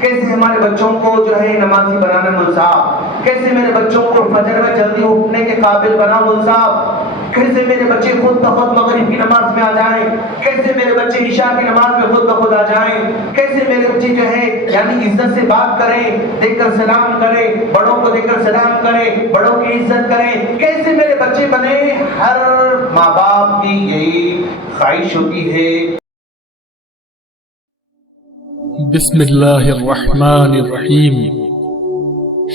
कैसे हमारे बच्चों को जो है नमाजी बनाना मुल्क साहब, कैसे मेरे बच्चों को फजर में जल्दी उठने के काबिल बना मुल्क साहब, कैसे मेरे बच्चे खुद ब खुद मगरिब की नमाज में आ जाएं, कैसे मेरे बच्चे इशा की नमाज में खुद ब खुद आ जाएं, कैसे मेरे बच्चे जो है यानी इज्जत से बात करें, देखकर सलाम करें, बड़ों को देखकर सलाम करें, बड़ों की इज्जत करें, कैसे मेरे बच्चे बने। हर माँ बाप की यही ख्वाहिश होती है। बिस्मिल्लाहिर्रहमानिर्रहीम।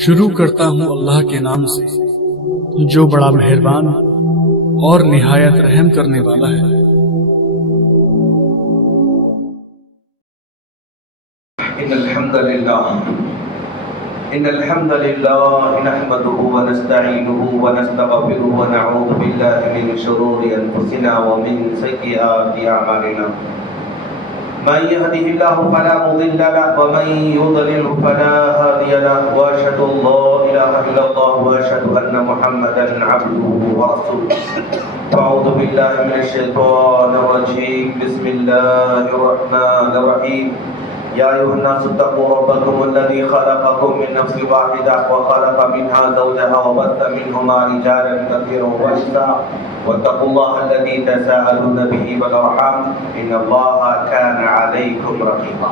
शुरू करता हूँ अल्लाह के नाम से जो बड़ा मेहरबान और निहायत रहम करने वाला है। इन्नल हम्दलिल्लाह नहमदुहु व नस्तईनुहु व नस्तगफिरुहु व नऊज़ु बिल्लाहि मिन शुरूरि अनफुसिना व मिन सय्यिआति अमालिना। मन यहदिहिल्लाहु फला मुदिल्ल लहु व मन युद्लिलहु फला हादिय लहु व अशहदु अल्ला इलाहा इल्लल्लाह व अशहदु अन्न मुहम्मदन अब्दुहु व रसूलुहु। अऊज़ु बिल्लाहि मिनश शैतानिर रजीम। बिस्मिल्लाहिर रहमानिर रहीम। या अय्युहन्नासु इत्तक़ू रब्बकुमुल्लज़ी ख़लक़कुम मिन नफ़्सिन वाहिदह व ख़लक़ मिन्हा ज़ौजहा व बस्स मिन्हुमा रिजालन कसीरन व निसाअ वत्तक़ुल्लाहा अल्लज़ी तसाअलून बिही वल अर्हाम इन्नल्लाहा कान अलैकुम रक़ीबा।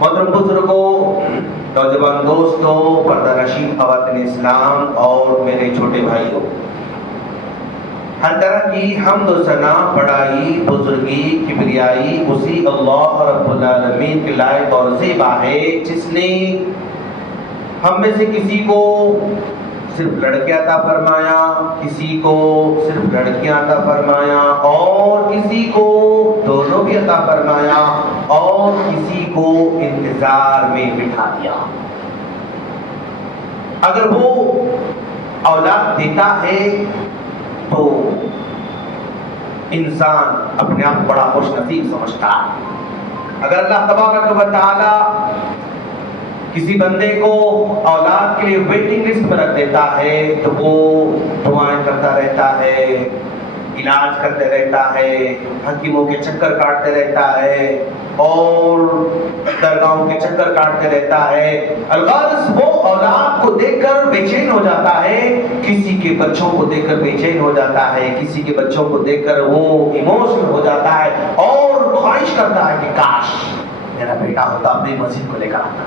मोहतरम बुजुर्गों, नौजवान दोस्तों, पर्दानशीन ख़वातीन इस्लाम और मेरे छोटे भाइयों, हर तरह की हम्द व सना, बड़ाई, बुजुर्गी, किबरियाई उसी अल्लाह रब्बुल आलमीन के लायक और ज़ेबा है जिसने हम में से किसी को सिर्फ लड़के अता फरमाया, किसी को सिर्फ लड़कियां अता फरमाया और किसी को दोनों भी अता फरमाया और किसी को इंतजार में बिठा दिया। अगर वो औलाद देता है तो इंसान अपने आप बड़ा खुशनसीब समझता है। अगर अल्लाह तबारक व तआला किसी बंदे को औलाद के लिए वेटिंग लिस्ट में रख देता है तो वो दुआएं करता रहता है, इलाज करते रहता है, हकीमों के चक्कर काटते रहता है और दरगाहों के चक्कर काटते रहता है। अलगाज़ वो औलाद को देखकर बेचैन हो जाता है, किसी के बच्चों को देखकर बेचैन हो जाता है, किसी के बच्चों को देखकर वो इमोशनल हो जाता है और ख्वाहिश करता है कि काश मेरा बेटा होता, अपनी मस्जिद को लेकर आता,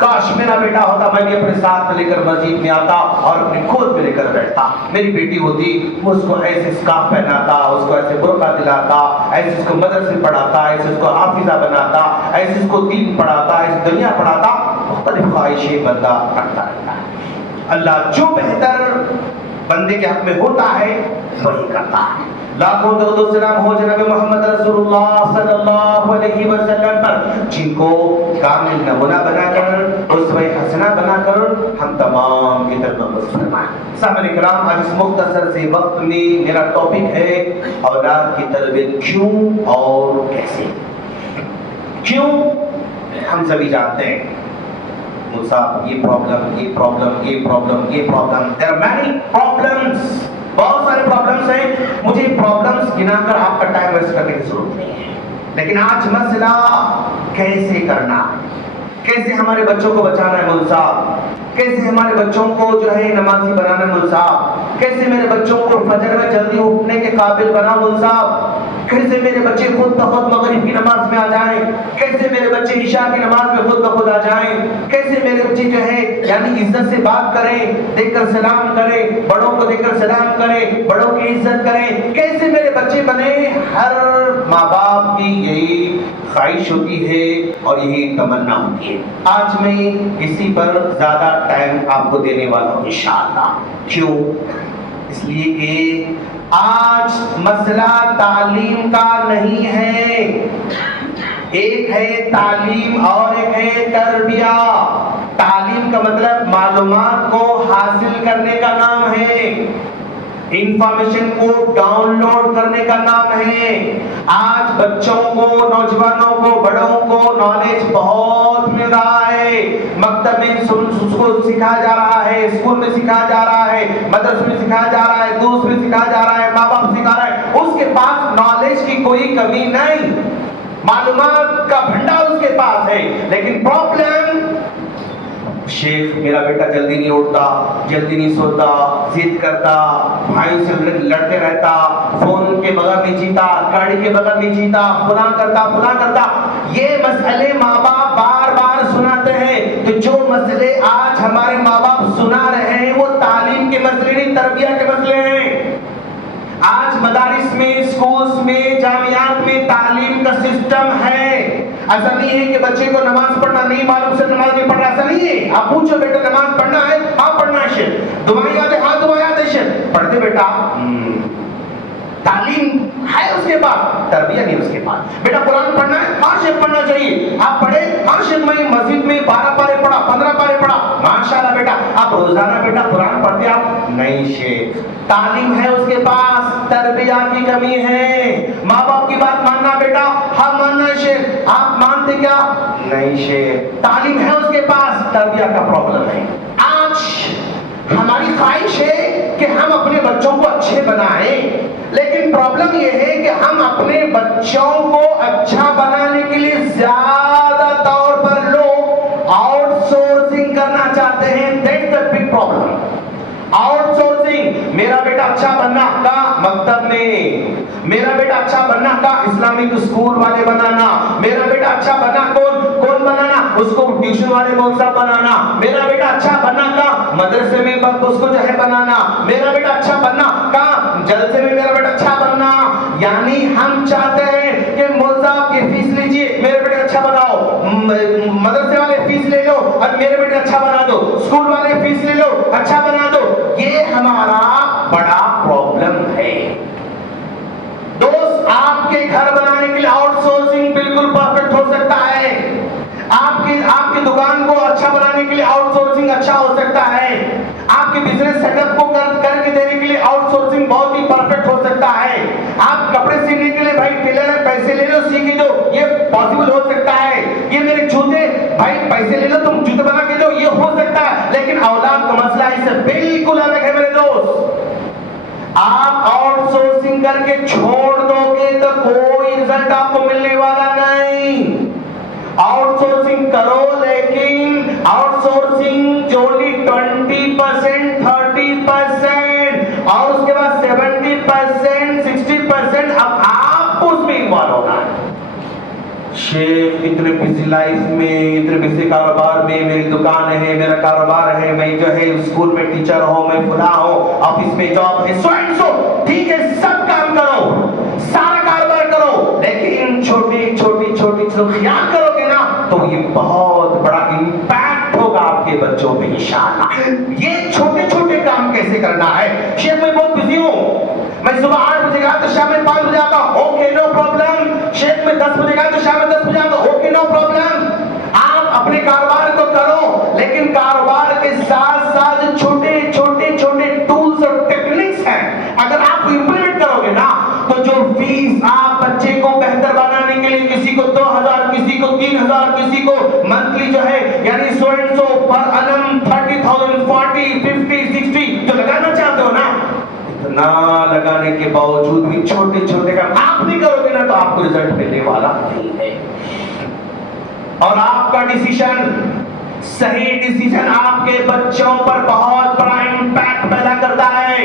काश मेरा बेटा होता, मैं भी अपने साथ में लेकर मस्जिद में आता और अपनी गोद में लेकर बैठता। मेरी बेटी होती, मैं उसको ऐसे स्कार्फ पहनाता, उसको ऐसे बुर्का दिलाता, ऐसे उसको मदरसे पढ़ाता, ऐसे उसको हाफिजा बनाता, ऐसे उसको दीन पढ़ाता, ऐसे दुनिया पढ़ाता। मुख्तलिफ ख्वाहिशें बंदा करता रहता है। अल्लाह जो बेहतर बंदे के हक में होता है वही करता है। लाखों दरूद व सलाम हो जनाब मोहम्मद रसूलुल्लाह सल्लल्लाहु अलैहि वसल्लम पर, जिनको कामिल नमूना बनाकर, उसवे हसना बनाकर हम तमाम की तरफ फरमाएं। सामने किराम, आज इस मुख्तसर से वक्त में मेरा टॉपिक है औलाद की तरबियत क्यों और कैसे। क्यों हम सभी जानते हैं, मुसाफ ये प्रॉब्लम, ये प्रॉब्लम, ये प्रॉब्लम, ये problem, there are many problems, बहुत सारे प्रॉब्लम्स हैं। मुझे प्रॉब्लम्स गिनाकर आपका टाइम वेस्ट करने की जरूरत नहीं है, लेकिन आज मसला कैसे करना, कैसे हमारे बच्चों को बचाना है मुल्क साहब, कैसे हमारे बच्चों को जो है नमाजी बनाना है मुल्क साहब, कैसे मेरे बच्चों को फजर में जल्दी उठने के काबिल बना मुल्क साहब, कैसे मेरे बच्चे खुद ब खुद मगरिब की नमाज में आ जाएं, कैसे मेरे बच्चे इशा की नमाज में खुद ब खुद आ जाएं, कैसे मेरे बच्चे जो है यानी इज्जत से बात करें, देखकर सलाम करें, बड़ों को देखकर सलाम करें, बड़ों की इज्जत करें, कैसे मेरे बच्चे बने। हर माँ बाप की यही ख्वाहिश होती है और यही तमन्ना होती है। आज मैं इसी पर ज्यादा टाइम आपको देने वाला हूँ इंशाअल्लाह। क्यों? इसलिए कि आज मसला तालीम का नहीं है, एक है तालीम और एक है तरबिया। तालीम का मतलब मालूमात को हासिल करने का नाम है, इंफॉर्मेशन को डाउनलोड करने का नाम है। आज बच्चों को, नौजवानों को, बड़ों को नॉलेज बहुत मिल रहा है। मकतब में उसको सिखाया जा रहा है, स्कूल में सिखाया जा रहा है, मदरसे में सिखाया जा रहा है, दोस्त में सिखाया जा रहा है, माँ बाप सिखा रहा है। उसके पास नॉलेज की कोई कमी नहीं, मालूमात का भंडार उसके पास है। लेकिन प्रॉब्लम, शेख मेरा बेटा जल्दी नहीं उठता, जल्दी नहीं सोता, जिद करता, भाई से लड़ते रहता, फोन के बगैर नहीं जीता, गाड़ी के बगैर नहीं जीता, फुला करता। ये मसले माँ बाप बार बार सुनाते हैं। तो जो मसले आज हमारे माँ बाप सुना रहे हैं वो तालीम के मसले नहीं, तरबिया के मसले हैं। आज मदारिस में, स्कूल्स में, जामियात में तालीम का सिस्टम है। ऐसा नहीं है कि बच्चे को नमाज पढ़ना नहीं मालूम से नमाज नहीं पढ़ रहा, ऐसा नहीं है। आप पूछो बेटा नमाज पढ़ना है? हाँ पढ़ना है शेख। दुआएं याद है? हाँ दुआएं याद है शेख। पढ़ते बेटा? तालीम है उसके पास, तरबिया नहीं उसके पास। बेटा कुरान पढ़ना है? हाँ शेख पढ़ना चाहिए। आप पढ़े? हाँ शेख मैं मस्जिद में 12 पारे पढ़ा, 15 पारे पढ़ा। माशाल्लाह बेटा। आप रोजाना बेटा कुरान पढ़ते आप? नहीं शेख। तालीम है उसके पास, तरबिया की कमी है। माँ बाप की बात मानना बेटा? हाँ मानना है शेख। आप मानते क्या? नहीं शेख। तालीम है उसके पास, तरबिया का प्रॉब्लम है। आज हमारी ख्वाहिश है कि हम अपने बच्चों को अच्छे बनाएं, लेकिन प्रॉब्लम यह है कि हम अपने बच्चों को अच्छा बनाने के लिए ज्यादा तौर पर लोग आउटसोर्सिंग करना चाहते हैं। That's the big problem. Outsourcing. मेरा बेटा अच्छा बनना का मकतब में, मेरा बेटा अच्छा बनना का इस्लामिक स्कूल वाले बनाना, मेरा बेटा अच्छा बनना कौन बनाना? उसको ट्यूशन वाले मौलवी साहब बनाना। मेरा बेटा अच्छा बनना का मदरसे में उसको जो है बनाना। मेरा बेटा अच्छा बनना का जलसे में मेरा बेटा अच्छा बनना। यानी हम चाहते हैं कि मौलवी साहब की फीस लीजिए, मेरे बेटे अच्छा बनाओ, मदरसे वाले फीस ले लो और मेरे बेटे अच्छा बना दो, स्कूल वाले फीस ले लो अच्छा बना दो। ये हमारा बड़ा प्रॉब्लम है। दोस्त, आपके घर बनाने के लिए आउटसोर्सिंग बिल्कुल परफेक्ट हो सकता है। आपकी दुकान को अच्छा बनाने के लिए आउटसोर्सिंग अच्छा हो सकता है। आपके बिजनेस सेटअप को करके देने के लिए आउटसोर्सिंग बहुत ही परफेक्ट हो सकता है। आप कपड़े सीने के लिए भाई टेलर है, पैसे ले लो सीख दो, ये पॉसिबल हो सकता है। ये मेरे जूते भाई पैसे ले लो तुम जूते बना के दो, ये हो सकता है। लेकिन औलाद का मसला इससे बिल्कुल अलग है मेरे दोस्त। आप आउटसोर्सिंग करके छोड़ दोगे तो कोई रिजल्ट आपको मिलने वाला नहीं। आउटसोर्सिंग करो, लेकिन आउटसोर्सिंग ओनली 20%, 30% और उसके बाद 70%, 60% अब आपको उसमें इन्वॉल्व होना है। शेख इतने बिजी लाइफ में, इतने बिजी कारोबार में, मेरी दुकान है, मेरा कारोबार है, मैं जो है स्कूल में टीचर हूँ, मैं खुदा हूँ, ऑफिस में जॉब है, सो एंड सो, ठीक है सब काम करो, सारा कारोबार करो, लेकिन छोटी छोटी ख्याल करोगे ना तो ये बहुत बड़ा इंपैक्ट होगा आपके बच्चों पे इंशाअल्लाह। ये छोटे छोटे काम कैसे करना है? शेख मैं बहुत बिजी हूँ, मैं सुबह 8 बजे गया तो शाम में 5 बजे आता, ओके नो प्रॉब्लम। शेख में 10 बजे गया तो शाम में 10 बजे आता, ओके नो प्रॉब्लम। आप अपने कारोबार को करो, लेकिन कारोबार के साथ साथ छोटे टूल्स और टेक्निक्स हैं, अगर आप इंप्लीमेंट करोगे ना तो जो फीस आप बच्चे को बेहतर बनाने के लिए किसी को 2000, किसी को 3000, किसी को मंथली जो है यानी सो एंड सो पर annum 30,000, 40, 50, 60 जो लगाना चाहते हो ना, इतना लगाने के बावजूद भी छोटे काम आप नहीं करोगे ना तो आपको रिजल्ट मिलने वाला नहीं है। और आपका डिसीजन, सही डिसीजन आपके बच्चों पर बहुत बड़ा इंपैक्ट पैदा करता है।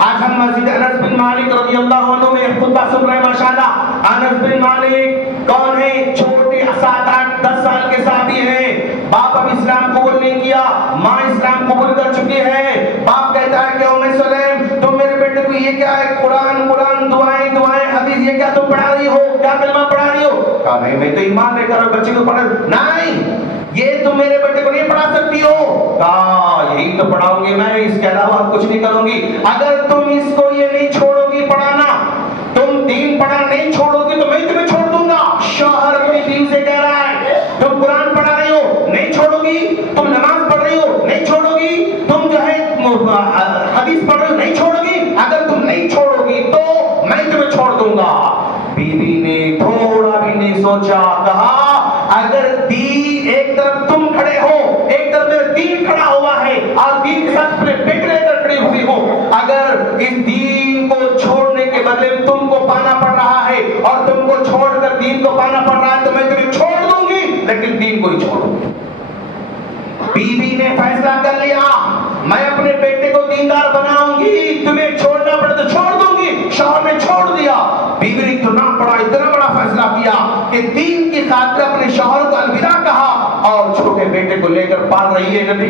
आज हम मस्जिद अनस बिन मालिक रज़ियल्लाहु अन्हु में खुतबा सुन रहे हैं माशाअल्लाह। अनस बिन मालिक कौन है? छोटे 7, 8, 10 साल के साहबी हैं। बाप अब इस्लाम कबूल नहीं किया, माँ इस्लाम कबूल कर चुकी है। बाप कहता है कि उम्मे सलेम तुम मेरे बेटे को ये क्या है, कुरान दुआएं हदीस ये क्या तुम पढ़ा रही हो, क्या कलमा पढ़ा रही हो? कहा नहीं मैं तो ईमान लेकर बच्चे को पढ़ा नहीं। ये तुम मेरे बेटे को नहीं पढ़ा सकती हो। कहा यही तो पढ़ाऊंगी मैं, इसके अलावा कुछ नहीं करूंगी। अगर तुम इसको ये नहीं छोड़ोगी पढ़ाना, तुम दीन पढ़ाना नहीं छोड़ोगी तो मैं तुम्हें छोड़ दूंगा। शौहर अपनी बीवी से कह रहा है, तुम कुरान पढ़ा रही हो नहीं छोड़ोगी, तुम नमाज पढ़ रही हो नहीं छोड़ोगी, तुम जो है हदीस पढ़ रही हो नहीं छोड़ोगी। अगर तुम नहीं छोड़ोगी तो मैं तुम्हें छोड़ दूंगा। बीवी ने थोड़ा भी नहीं सोचा, कहा अगर दीन एक तरफ तुम खड़े हो, एक तरफ मेरा दीन खड़ा हुआ है और दीन के साथ अपने बेटे लेकर खड़ी हुई हो, अगर इस दीन को छोड़ने के बदले में तुमको पाना पड़ रहा है और तुमको छोड़कर दीन को पाना पड़ रहा है तो मैं तुम्हें छोड़ दूंगी, लेकिन दीन को ही छोड़ूंगी। बीवी ने फैसला कर लिया, मैं अपने बेटे को दीनदार बनाऊंगी, तुम्हें छोड़ना पड़े तो छोड़ दूंगी। शौहर ने छोड़ दिया। बीवी ने इतना बड़ा फैसला किया कि दीन की खातिर अपने शौहर को अलविदा कहा और छोटे बेटे को लेकर पाल रही है नबी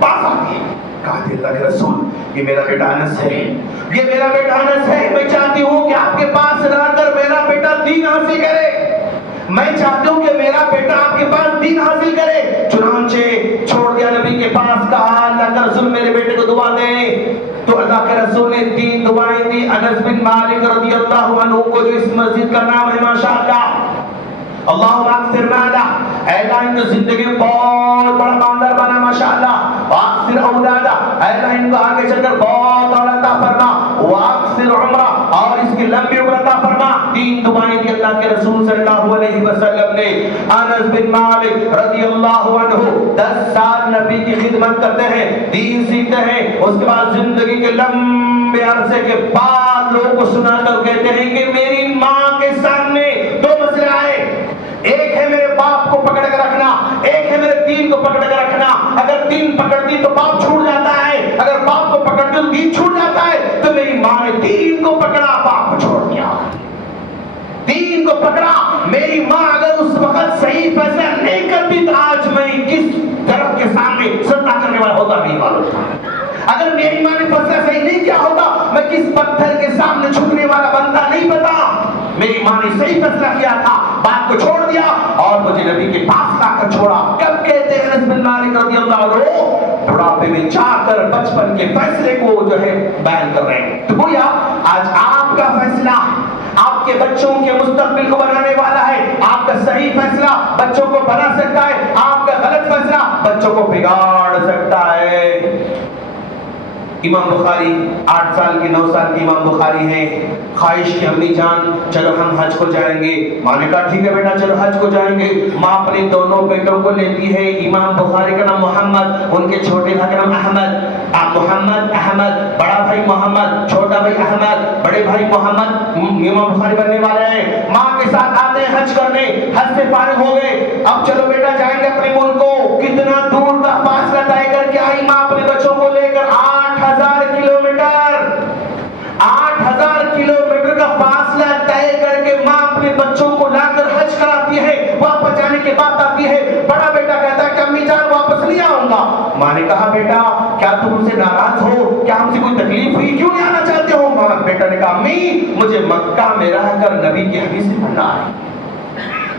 पास आती है। कहा अल्लाह के रसूल, ये मेरा बेटा अनस है, ये मेरा बेटा अनस है, मैं चाहती हूँ कि आपके पास रहकर मेरा बेटा दीन हासिल करे, मैं चाहती हूँ कि मेरा बेटा आपके पास दीन हासिल करे। चुनांचे छोड़ दिया नबी के पास। कहा अल्लाह का रसूल मेरे बेटे को दुआ दे। तो अल्लाह के रसूल ने 3 दुआएं दी। अनस बिन मालिक रदियल्लाहु अन्हु को, जो इस मस्जिद का नाम है माशाअल्लाह, अल्लाहुम्मा अक्सिर माला, ऐला इनको जिंदगी में बहुत बड़ा मामदार बना माशाअल्लाह। वाक्सिर औलादा, ऐला इनको आगे चलकर बहुत औलाद अता फरमा। वाक्सिर उम्रा, और इसकी लंबी उम्र अता फरमा। 3 दुआएं दी अल्लाह के रसूल सल्लल्लाहु अलैहि वसल्लम ने। अनस बिन मालिक रदियल्लाहु अन्हु 10 साल नबी की खिदमत करते हैं, दीन सीखते हैं। उसके बाद जिंदगी के लंबे अरसे के बाद लोगों को सुनाकर कहते हैं कि मेरी माँ के सामने 2 मसले आए, एक है मेरे बाप को पकड़ कर रखना, एक है मेरे दीन को पकड़ कर रखना। अगर दीन पकड़ती तो बाप छूट जाता है, अगर बाप को पकड़ती तो दीन छूट जाता है। तो मेरी माँ ने दीन को पकड़ा, बाप को छोड़ दिया। दीन को पकड़ा। मेरी माँ अगर उस वक्त सही फैसला नहीं करती तो आज मैं किस दरख्त के सामने सजदा करने वाला होता नहीं मालूम था। अगर मेरी माँ ने फैसला सही नहीं किया होता, मैं किस पत्थर के सामने झुकने वाला बनता नहीं पता। मेरी माँ ने सही फैसला किया था, बात को छोड़ दिया और मुझे नबी के पास लाकर छोड़ा। कब कहते हैं अनस बिन मालिक रदियल्लाहु अन्हु, बुढ़ापे में जाकर बचपन के फैसले को जो है बयान कर रहे हैं। तो भैया आज आपका फैसला आपके बच्चों के मुस्तकबिल को बनाने वाला है। आपका सही फैसला बच्चों को बना सकता है, आपका गलत फैसला बच्चों को बिगाड़ सकता है। इमाम बुखारी 8 साल की 9 साल की इमाम बुखारी हैं। ख्वाहिश की अम्मी जान चलो हम हज को जाएंगे। माँ ने कहा ठीक है बेटा चलो हज को जाएंगे। माँ अपने दोनों बेटों को लेती है। इमाम बुखारी का नाम मोहम्मद, उनके छोटे भाई का नाम अहमद। मोहम्मद अहमद, बड़ा भाई मोहम्मद, छोटा भाई अहमद, बड़े भाई मोहम्मद इमाम बुखारी बनने वाले हैं। माँ के साथ आते हैं हज करने। हज से फारिग हो गए, अब चलो बेटा जाएंगे अपने मुल्क को। कितना दूर का फासला तय करके आई माँ अपने बच्चों को लेकर। 8,000 किलोमीटर का फासला तय करके माँ अपने बच्चों को लाकर हज कराती है। वापस जाने के बाद आती है, बड़ा बेटा कहता है कि अम्मी जान वापस नहीं आऊंगा। माँ ने कहा बेटा क्या तुम मुझसे नाराज हो, क्या हमसे कोई तकलीफ हुई, क्यों नहीं आना चाहते हो? बेटा ने कहा अम्मी मुझे मक्का में रहकर नबी की हदीसें पढ़ना है,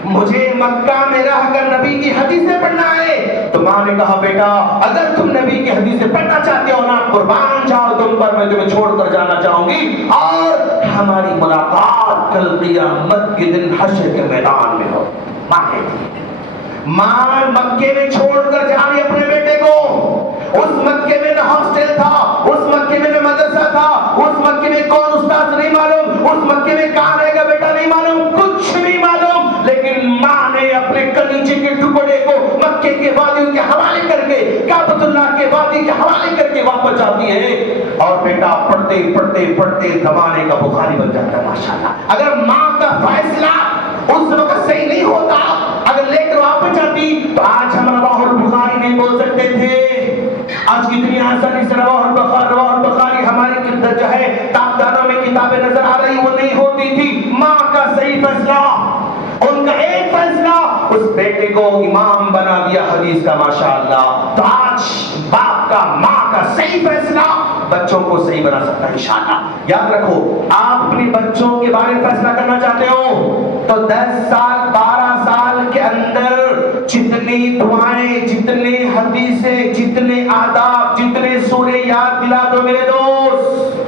मुझे मक्का में रहकर नबी की हदीसें पढ़ना है। तो माँ ने कहा बेटा अगर तुम नबी की हदीसें पढ़ना चाहते हो ना, कुर्बान जाओ तुम पर, मैं तुम्हें छोड़कर जाना चाहूंगी और हमारी मुलाकात कल क़यामत के दिन हश्र के मैदान में हो। माँ कहती, माँ मक्के में छोड़कर जा रही अपने बेटे को। उस मक्के में न हॉस्टल था, उस मक्के में न मदरसा था, उस मक्के में कौन उस्ताद नहीं मालूम, उस मक्के में कहाँ रहेगा बेटा नहीं मालूम, कुछ नहीं मालूम। लेकिन माँ ने अपने कलीजे के टुकड़े को मक्के के वादियों के हवाले करके, काबतुल्लाह के वादी के हवाले करके वापस जाती है और बेटा पढ़ते पढ़ते पढ़ते जमाने का बुखारी बन जाता है माशाल्लाह। अगर माँ का फैसला उस वक्त सही नहीं होता, अगर लेकर वापस जाती तो आज हम रवाहुल बुखारी नहीं बोल सकते थे। आज कितनी आसानी से रवाहुल बुखारी हमारी जो है ताकदारों में किताबें नजर आ रही, वो नहीं होती थी। माँ का सही फैसला, उनका एक फैसला उस बेटे को इमाम बना दिया हदीस का माशाअल्लाह। तो आज बाप का माँ का सही फैसला बच्चों को सही बना सकता है इंशाअल्लाह। याद रखो, आप अपने बच्चों के बारे में फैसला करना चाहते हो तो 10 साल 12 साल के अंदर जितने जितनी दुआएं, जितने हदीसें, जितने आदाब, जितने सूरे याद दिला दो मेरे दोस्त,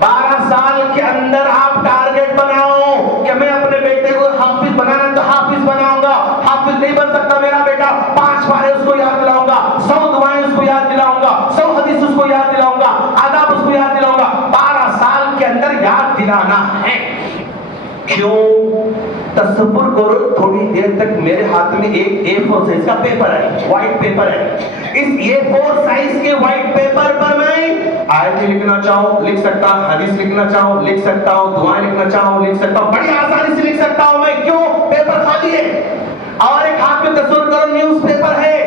12 साल के अंदर आप टारगेट बनाओ कि मैं अपने बेटे को हाफिज बनाना तो हाफिज बनाऊंगा। हाफिज नहीं बन सकता मेरा बेटा, 5 पारे उसको याद दिलाऊंगा, 100 दुआएं उसको याद दिलाऊंगा, 100 हदीस उसको याद दिलाऊंगा, आदाब उसको याद दिलाऊंगा। 12 साल के अंदर याद दिलाना है। क्यों? तसव्वुर करो, थोड़ी देर तक मेरे हाथ में एक A4 साइज का पेपर है, व्हाइट पेपर है। इस A4 साइज के व्हाइट पेपर पर मैं आयतें लिखना चाहूं लिख सकता, हदीस लिखना चाहूं लिख सकता हूं, दुआएं लिखना चाहूं लिख सकता हूं, बड़ी आसानी से लिख सकता हूं मैं। क्यों? पेपर खाली है। और एक हाथ में तसव्वुर करो न्यूज़पेपर है,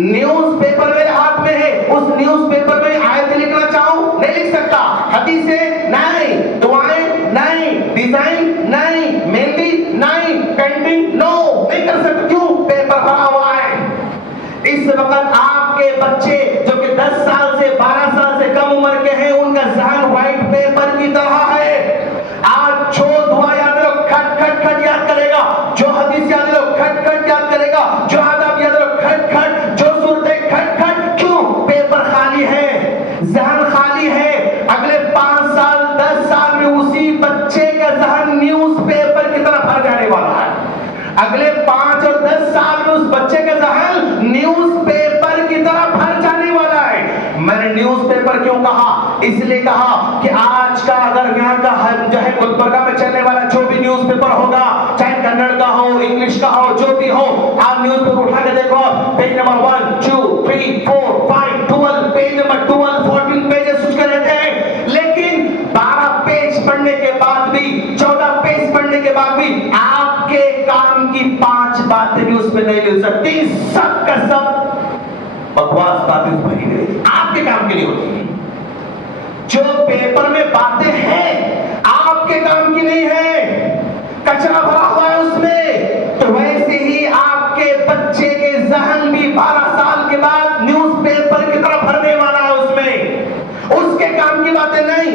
न्यूज़पेपर मेरे हाथ में है। उस न्यूज़पेपर में आयतें लिखना चाहूं नहीं लिख सकता, हदीसें नहीं, दुआएं नहीं, डिजाइन नहीं, मेहंदी नहीं, पेंटिंग नो, नहीं कर सकते। क्यों? पेपर भरा हुआ है। इस वक्त आपके बच्चे जो कि 10 साल से 12 साल से कम उम्र के हैं, उनका ज़हन व्हाइट पेपर की तरह है। आज जो दुआ याद लो खट खट खट याद करेगा, जो हदीस याद लो खट खट याद करेगा, जो आदब याद लो खट खट, जो सूरतें खट खट। क्यों? पेपर खाली है, ज़हन खाली है। अगले 5 साल 10 साल में उसी बच्चे का ज़हन न्यूज़पेपर की तरह भर जाने वाला है। अगले 5 और 10 साल में उस बच्चे का ज़हन न्यूज़पेपर की तरह भर जाने वाला है। मैंने न्यूज़पेपर क्यों कहा? इसलिए कहा कि आज का अगर यहाँ का जो है गुलबर्गा में चलने वाला जो भी न्यूज़पेपर होगा, चाहे कन्नड़ का हो, इंग्लिश का हो, जो भी हो, आप न्यूज़पेपर उठा के देखो, page number 1 2 3 4 5 12, page number 12 14 pages उसके रहते हैं। लेकिन 12 पेज पढ़ने के बाद भी, 14 पेज पढ़ने के बाद भी आपके काम की 5 बातें भी उसमें नहीं मिल सकती। सब का सब बकवास बातें भरी गई, आपके काम के लिए होती है। जो पेपर में बातें हैं आपके काम की नहीं है, कचरा भरा हुआ है उसमें। तो वैसे ही आपके बच्चे के ज़हन भी 12 साल के बाद न्यूज़पेपर की तरह भरने वाला है उसमें। उसके काम की बातें नहीं,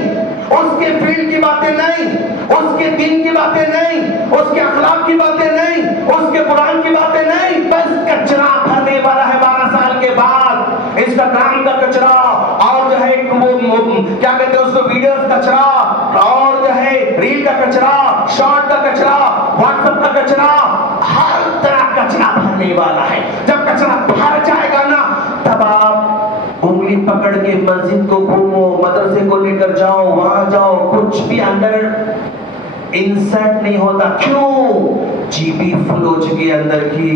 उसके फील्ड की बातें नहीं, उसके दीन की बातें नहीं, उसके अखलाक की बातें नहीं, उसके कुरान की बातें नहीं, बस कचरा भरने वाला है 12 साल के बाद। इंस्टाग्राम का कचरा, और जो है वो क्या कहते हैं उसको, वीडियोस कचरा, और जो है रील का कचरा, शॉर्ट का कचरा, व्हाट्सएप का कचरा, हर तरह कचरा भरने वाला है। जब कचरा भर जाएगा ना, तब आप उंगली पकड़ के मस्जिद को घूमो, मदरसे को लेकर जाओ, वहां जाओ, कुछ भी अंदर इंसर्ट नहीं होता। क्यों? जीबी फुल हो चुकी है, अंदर की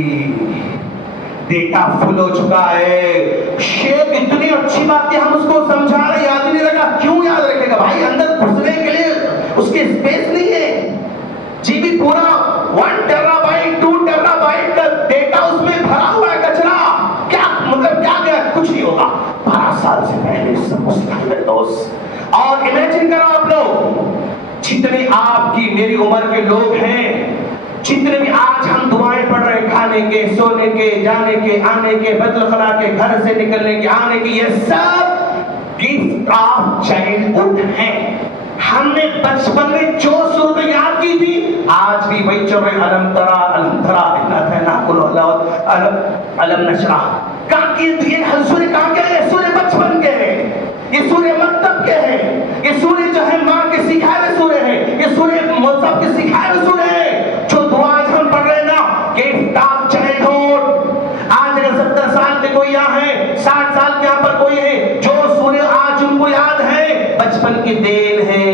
डेटा फुल हो चुका है। शेख इतनी अच्छी बातें हम उसको समझा रहे, याद नहीं रखा। क्यों याद रखेगा भाई? अंदर घुसने के लिए उसके स्पेस नहीं है। जीबी पूरा 1 टेराबाइट 2 टेराबाइट का डेटा उसमें भरा हुआ है, कचरा। क्या मतलब क्या क्या? कुछ नहीं होगा। 12 साल से पहले सब मुस्लिम दोस्त। और इमेजिन करो आप लोग, जितने आपकी मेरी उम्र के लोग हैं, जितने भी आज हम दुआएं पढ़ रहे हैं, खाने के, सोने के, जाने के, आने के, बदलखला के, घर से निकलने के, आने के, ये सब गिफ्ट ऑफ चाइल्डहुड है। हमने बचपन में जो सूरत याद की थी, आज भी वही चल रहे। अलम तरा अलम नशरा का सूर्य कहां के हैं? सूर्य बचपन के हैं, ये सूर्य मकतब के हैं, ये सूर्य जो है माँ के सिखाए हुए सूर्य है, ये सूर्य मौसम के सिखाए हुए सूर्य है। जो दुआ आज हम पढ़ रहे हैं ना, गिफ्ट ऑफ चाइल्डहुड। आज अगर 70 साल के कोई यहाँ है, 60 साल के यहाँ पर कोई है, जो सूर्य आज उनको याद है, बचपन की देन है,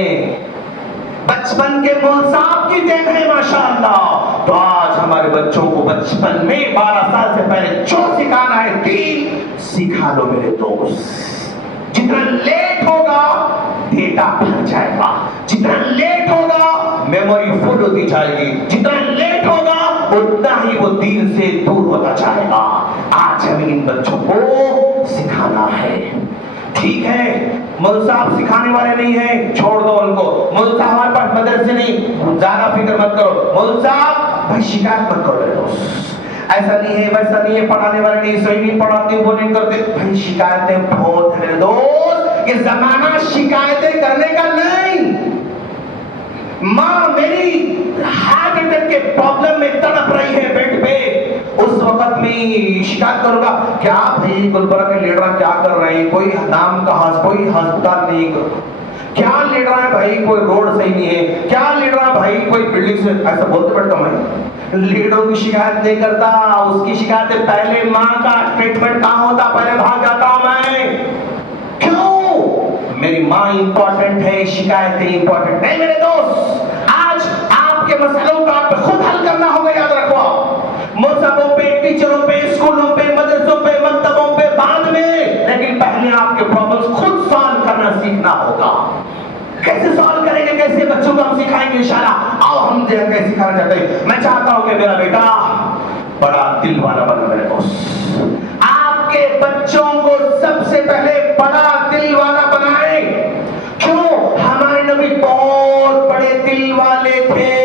बचपन के मौसाब की देन है, माशाअल्लाह। तो आज हमारे बच्चों को बचपन में 12 साल से पहले जो सिखाना है, दीन सिखा लो मेरे दोस्त। जितना लेट होगा डेटा भर जाएगा, जितना लेट होगा मेमोरी फुल होती जाएगी, जितना लेट होगा उतना ही वो दीन से दूर होता जाएगा। आज हमें इन बच्चों को सिखाना है। ठीक है, मौलवी साहब सिखाने वाले नहीं है, छोड़ दो उनको। मौलवी साहब हमारे पास मदरसे नहीं, ज्यादा फिक्र मत करो। मौलवी साहब भाई शिकायत मत करो दोस्त, ऐसा नहीं है, वैसा नहीं है, पढ़ाने वाले नहीं, सही नहीं पढ़ाते, वो नहीं करते। भाई शिकायतें बहुत है दोस्त, ये जमाना शिकायतें करने का नहीं। माँ मेरी हार्ट अटैक के प्रॉब्लम में तड़प रही है बेड पे, उस वक्त में अपनी शिकायत करूंगा, क्या भाई गुलबर्गा के लीडर क्या कर रहे हैं, कोई नाम का कोई अस्पताल नहीं, क्या लीडर है भाई, कोई रोड सही नहीं है, क्या लीडर है भाई, कोई बिल्डिंग से, ऐसा बोलते बैठता हूं मैं। लीडरों की शिकायत नहीं करता, उसकी शिकायत पहले मां का स्टेटमेंट कहां होता, पहले भाग जाता हूं मैं। क्यों? मेरी मां इंपॉर्टेंट है, शिकायतें इंपॉर्टेंट नहीं। मेरे दोस्त, आज आपके मसलों का आप खुद हल करना होगा, याद रखो। मजहबों पे, टीचरों पे, स्कूलों पे, मदरसों पे, मकतबों पे बाद में, लेकिन पहले आपके प्रॉब्लम्स खुद सॉल्व करना सीखना होगा। कैसे सॉल्व करेंगे, कैसे बच्चों को हम सिखाएंगे इंशाल्लाह। आओ हम कैसे सिखाना चाहते हैं। मैं चाहता हूं कि मेरा बेटा बड़ा दिल वाला बने। मेरे दोस्त, आपके बच्चों को सबसे पहले बड़ा दिल वाला बनाए। क्यों? हमारे नबी बहुत बड़े दिल वाले थे।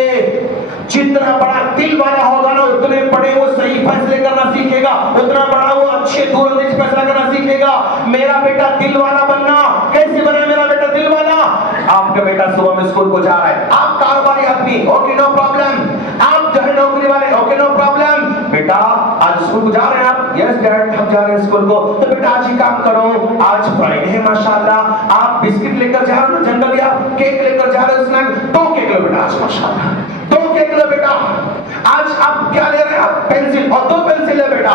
जितना बड़ा दिल वाला होगा ना, उतने बड़े वो सही फैसले करना सीखेगा, उतना बड़ा वो अच्छे दूरंदेश फैसला करना सीखेगा। मेरा बेटा दिल वाला बनना। कैसे बने मेरा बेटा दिल वाला? आपका बेटा सुबह में स्कूल को जा रहा है, आप कारोबारी आदमी, ओके नो प्रॉब्लम। आप जो है नौकरी वाले, ओके नो प्रॉब्लम। बेटा आज स्कूल को जा रहे हैं आप? यस डैड, हम जा रहे हैं स्कूल को। तो बेटा आज ही काम करो, आज फ्राइडे है माशाल्लाह, आप बिस्किट लेकर जा रहे हो जंगल, या केक लेकर जा रहे हो, स्नैक 2 केक लो बेटा आज माशाल्लाह, 2 केक लो बेटा। आज आप क्या ले रहे हैं? आप पेंसिल, और 2 पेंसिल ले बेटा।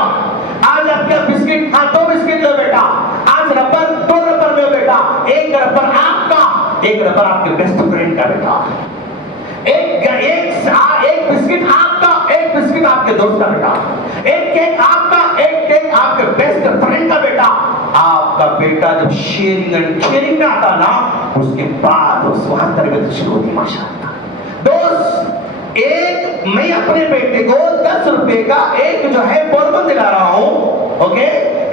आज आप क्या बिस्किट? हाँ 2 बिस्किट लो बेटा। आज रबर, 2 रबर लो बेटा। एक रबर आपका, एक रबर आपके बेस्ट फ्रेंड का बेटा। एक बिस्किट आपका, एक बिस्किट आपके दोस्त का बेटा। एक केक आपका, एक केक आपके बेस्ट फ्रेंड का बेटा। आपका बेटा जब शेयरिंग एंड केयरिंग में आता ना, उसके बाद उस वहां तरबियत शुरू होती माशाअल्लाह। दोस्त, एक मैं अपने बेटे को 10 रुपए का एक जो है बोरबन दिला रहा हूं, ओके,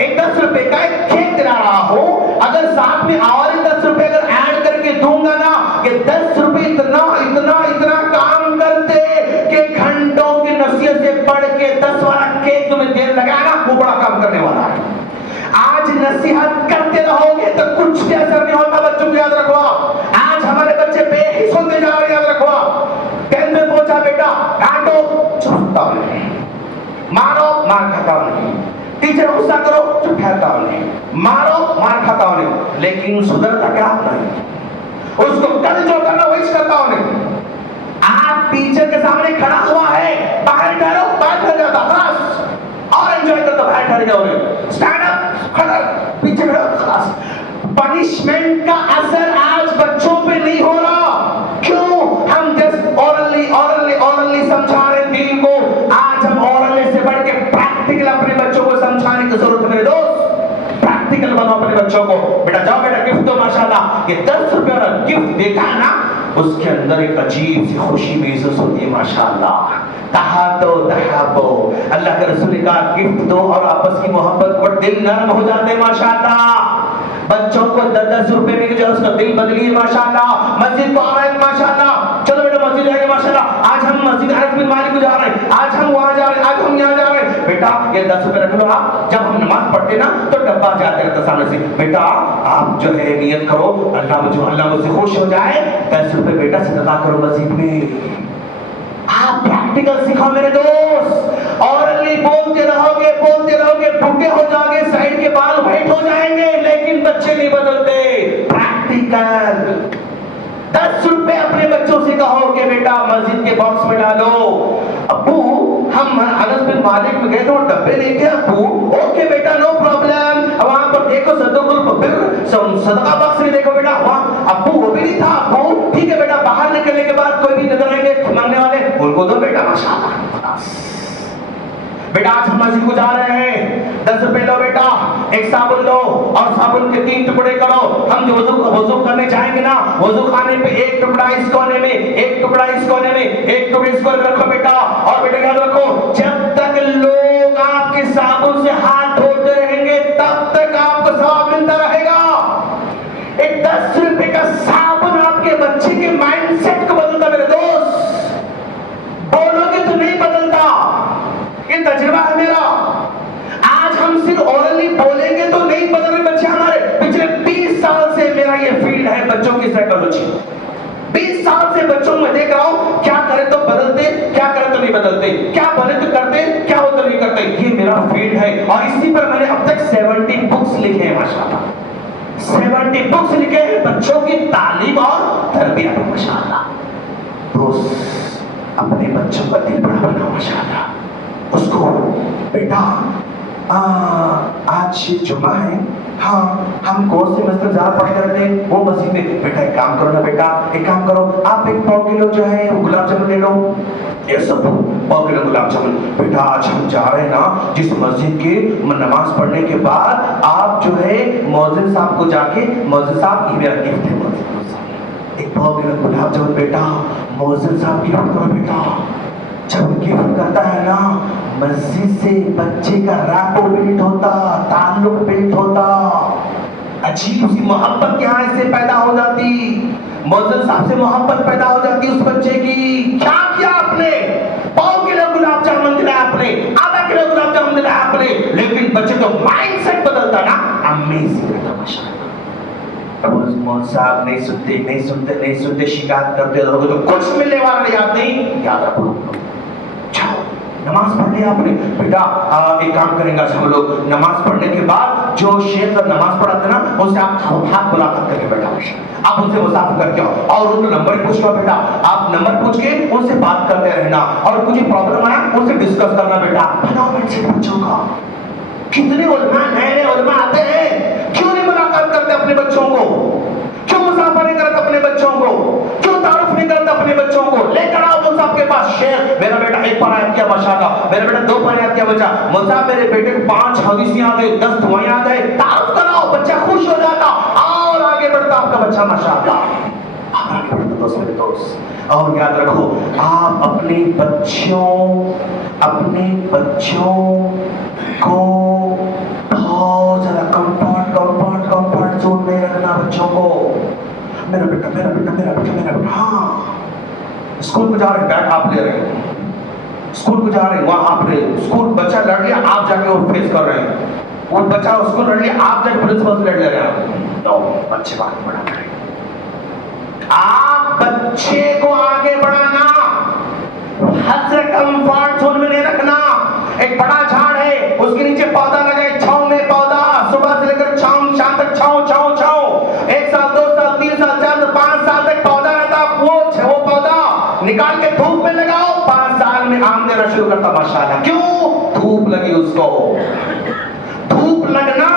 एक 10 रुपए का एक केक दिला रहा हूं। अगर साथ में और 10 रुपए अगर ऐड करके दूंगा ना, कि 10 रुपए इतना इतना इतना काम करते कि घंटों की नसीहत से पढ़ के 10 वाला केक तुम्हें देर लगाना, वो बड़ा काम करने वाला है। आज नसीहत करते रहोगे तो कुछ भी असर नहीं होता। बच्चों को याद रखो, आज हमारे बच्चे बेहिस होते जा रहे हैं, याद रखो। 10th में पहुंचा बेटा, डांटो चुपता नहीं, मारो मार खाता नहीं, टीचर गुस्सा करो चुप खाता नहीं, मारो मार खाता नहीं, लेकिन सुधरता क्या नहीं, उसको कल जो करना वही करता नहीं। आप टीचर के सामने खड़ा हुआ है, बाहर ठहरो, बाहर ठहर जाता खलास, और एंजॉय करता, बाहर ठहर जाओ, स्टैंड अप, खड़ा, पीछे खड़ा, खलास। पनिशमेंट का असर आज बच्चों पे नहीं हो रहा। क्यों? हम जस्ट ऑरली समझा रहे दिल को। आज हम ऑरली से बढ़ के प्रैक्टिकल अपने बच्चों को समझाने की जरूरत है। मेरे दोस्त, प्रैक्टिकल बनाओ अपने बच्चों को। बेटा जाओ बेटा, गिफ्ट दो माशाल्लाह। ये 10 रुपए वाला गिफ्ट देखा है ना, उसके अंदर एक अजीब सी खुशी महसूस होती है माशाल्लाह। तहातो तहाबो, अल्लाह के रसूल का गिफ्ट दो और आपस की मोहब्बत पर दिल नरम हो जाते हैं माशाल्लाह। बच्चों को 10-10 रुपए में जो उसका दिल बदली माशाल्लाह। मस्जिद को आ रहे हैं माशाल्लाह, चलो बेटा मस्जिद जाएंगे माशाल्लाह। आज हम मस्जिद अनस बिन मालिक को जा रहे हैं, आज हम वहां जा रहे हैं, आज हम यहाँ जा रहे हैं। बेटा ये 10 रुपए रख लो आप, जब हम नमाज पढ़ते ना तो डब्बा जाते रहता सामने से। बेटा आप जो है नियत करो, अल्लाह मुझसे खुश हो जाए, 10 रुपए बेटा सदका करो मस्जिद में। आप प्रैक्टिकल सिखाओ मेरे दोस्त। ऑरली बोलते रहोगे बुढ़े हो जाओगे, साइड के बाल व्हाइट हो जाएंगे, लेकिन बच्चे नहीं बदलते। प्रैक्टिकल 10 रुपए अपने बच्चों से कहो कि बेटा मस्जिद के बॉक्स में डालो। अब्बू हम अनस बिन मालिक में गए तो डब्बे नहीं थे अब्बू। ओके बेटा नो प्रॉब्लम। वहां पर देखो सदका बॉक्स में देखो बेटा, वहां अब्बू वो भी नहीं था अब्बू। ठीक है बेटा, बाहर निकलने के बाद कोई भी नजर आएंगे मांगने वाले, उनको दो बेटा माशाल्लाह। बेटा आज हम मस्जिद को जा रहे हैं, 10 रुपए लो बेटा, एक साबुन लो और साबुन के 3 टुकड़े करो। हम जो वजू करने जाएंगे ना, वजू खाने पे एक टुकड़ा इस कोने में, एक टुकड़ा इस कोने में, एक टुकड़ा इस कोने में रखो बेटा। और बेटा याद रखो, जब तक लोग आपके साबुन से हाथ धोते रहेंगे तब तक आपको सवाब मिलता रहेगा। एक 10 रुपए का साबुन आपके बच्चे के माइंडसेट को बदलता मेरे दोस्त। बोलोगे तो नहीं बदलता, ये तजुर्बा है मेरा। आज हम सिर्फ ओरली बोलेंगे तो नहीं बदल रहे बच्चे हमारे। पिछले 20 साल से मेरा ये फील्ड है बच्चों की साइकोलॉजी। 20 साल से बच्चों में देख रहा हूं, क्या करे तो बदलते, क्या करे तो नहीं बदलते, क्या बोले तो करते, क्या हो तो नहीं करते। ये मेरा फील्ड है और इसी पर मैंने अब तक 70 बुक्स लिखे हैं माशाल्लाह। 70 बुक्स लिखे हैं बच्चों की तालीम और तरबियत में माशाल्लाह। दोस्त अपने बच्चों का दिल बड़ा बना माशाल्लाह। उसको बेटा आज जुमा है, हाँ हम कौन सी मस्जिद जा पढ़ करते हैं वो मस्जिद में। बेटा एक काम करो ना बेटा, एक काम करो आप एक 100 किलो जो है गुलाब जामुन ले लो। ये सब 100 किलो गुलाब जामुन। बेटा आज हम जा रहे हैं ना जिस मस्जिद के नमाज पढ़ने के बाद आप जो है मौज़िन साहब को जाके, मौज़िन साहब ये मेरा गिफ्ट है, मौज़िन साहब एक 100 किलो गुलाब जामुन बेटा मौज़िन साहब की गिफ्ट करो बेटा। जब गिफ्ट करता है ना मस्जिद से बच्चे का रैपो बिल्ड होता, ताल्लुक बिल्ड होता, अजीब सी मोहब्बत यहाँ से पैदा हो जाती, मौज़िन साहब से मोहब्बत पैदा हो जाती उस बच्चे की। क्या किया आपने? 100 किलो गुलाब जामुन दिलाया आपने, आधा किलो गुलाब जामुन दिलाया आपने, लेकिन बच्चे का माइंडसेट बदलता ना, अमेजिंग है माशाल्लाह। मौज़िन साहब नहीं सुनते शिकायत करते रहोगे तो कुछ मिलने वाला याद नहीं, याद रखो। नमाज पढ़ लिया आपने बेटा, एक काम करेंगे हम लोग नमाज पढ़ने के बाद जो शेख नमाज पढ़ाते ना उनसे आप हाथ मुलाकात करके बैठा, आप उनसे मुसाफा करके आओ और उनका नंबर पूछ लो बेटा। आप नंबर पूछ के उनसे बात करते रहना और कुछ प्रॉब्लम आया उनसे डिस्कस करना बेटा। बनाओ बच्चों का। कितने उलमा नए उलमा आते हैं, क्यों नहीं मुलाकात करते अपने बच्चों को? क्यों मुसाफा नहीं करते अपने बच्चों को? क्यों तारुफ नहीं करते अपने बच्चों को? लेकर आओ मुसाफ के पास, शेख मेरा बेटा 1 पारा याद किया माशाल्लाह, मेरा बेटा 2 पारा याद किया बच्चा, मुसाफ मेरे बेटे को 5 हदीस याद है, 10 दुआएं याद है, तारुफ कराओ, बच्चा खुश हो जाता और आगे बढ़ता आपका बच्चा माशाल्लाह। आगे बढ़ता दोस्त मेरे दोस्त। और याद रखो आप अपने बच्चों को बहुत ज्यादा कंफर्ट जोन में रखना बच्चों को। मेरा बेटा हाँ स्कूल को जा रहे हैं, बैग आप ले रहे हैं, स्कूल को जा रहे हैं, वहां आप स्कूल बच्चा लड़ लिया आप जाके वो फेस कर रहे हैं, वो बच्चा स्कूल लड़ लिया आप जाके प्रिंसिपल से लड़ ले रहे हैं। तो बच्चे बात बढ़ा रहे, आप बच्चे को आगे बढ़ाना, हर कंफर्ट जोन में नहीं रखना। एक बड़ा झाड़ है उसके नीचे पौधा लगे, छांव में पौधा, सुबह से लेकर शाम तक छांव 1 साल 2 साल 3 साल 4 साल 5 साल तक पौधा रहता, वो पौधा निकाल के धूप में लगाओ, 5 साल में आम देना शुरू करता माशाल्लाह। क्यों? धूप लगी उसको। धूप लगना,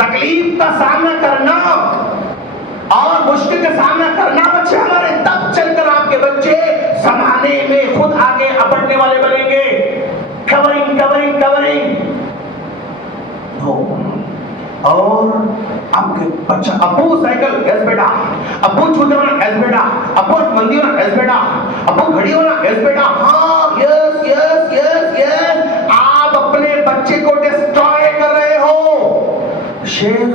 तकलीफ का सामना करना और मुश्किल का सामना करना बच्चे हमारे, तब चलकर आपके बच्चे जमाने में खुद आगे बढ़ने वाले बनेंगे। कवरिंग और आपके बच्चा अब्बू साइकिल यस बेटा, अब्बू छूटे होना यस बेटा, अब्बू मंदी होना यस बेटा, अब्बू घड़ी होना यस बेटा, हाँ यस। आप अपने बच्चे को डिस्ट्रॉय कर रहे हो। शेख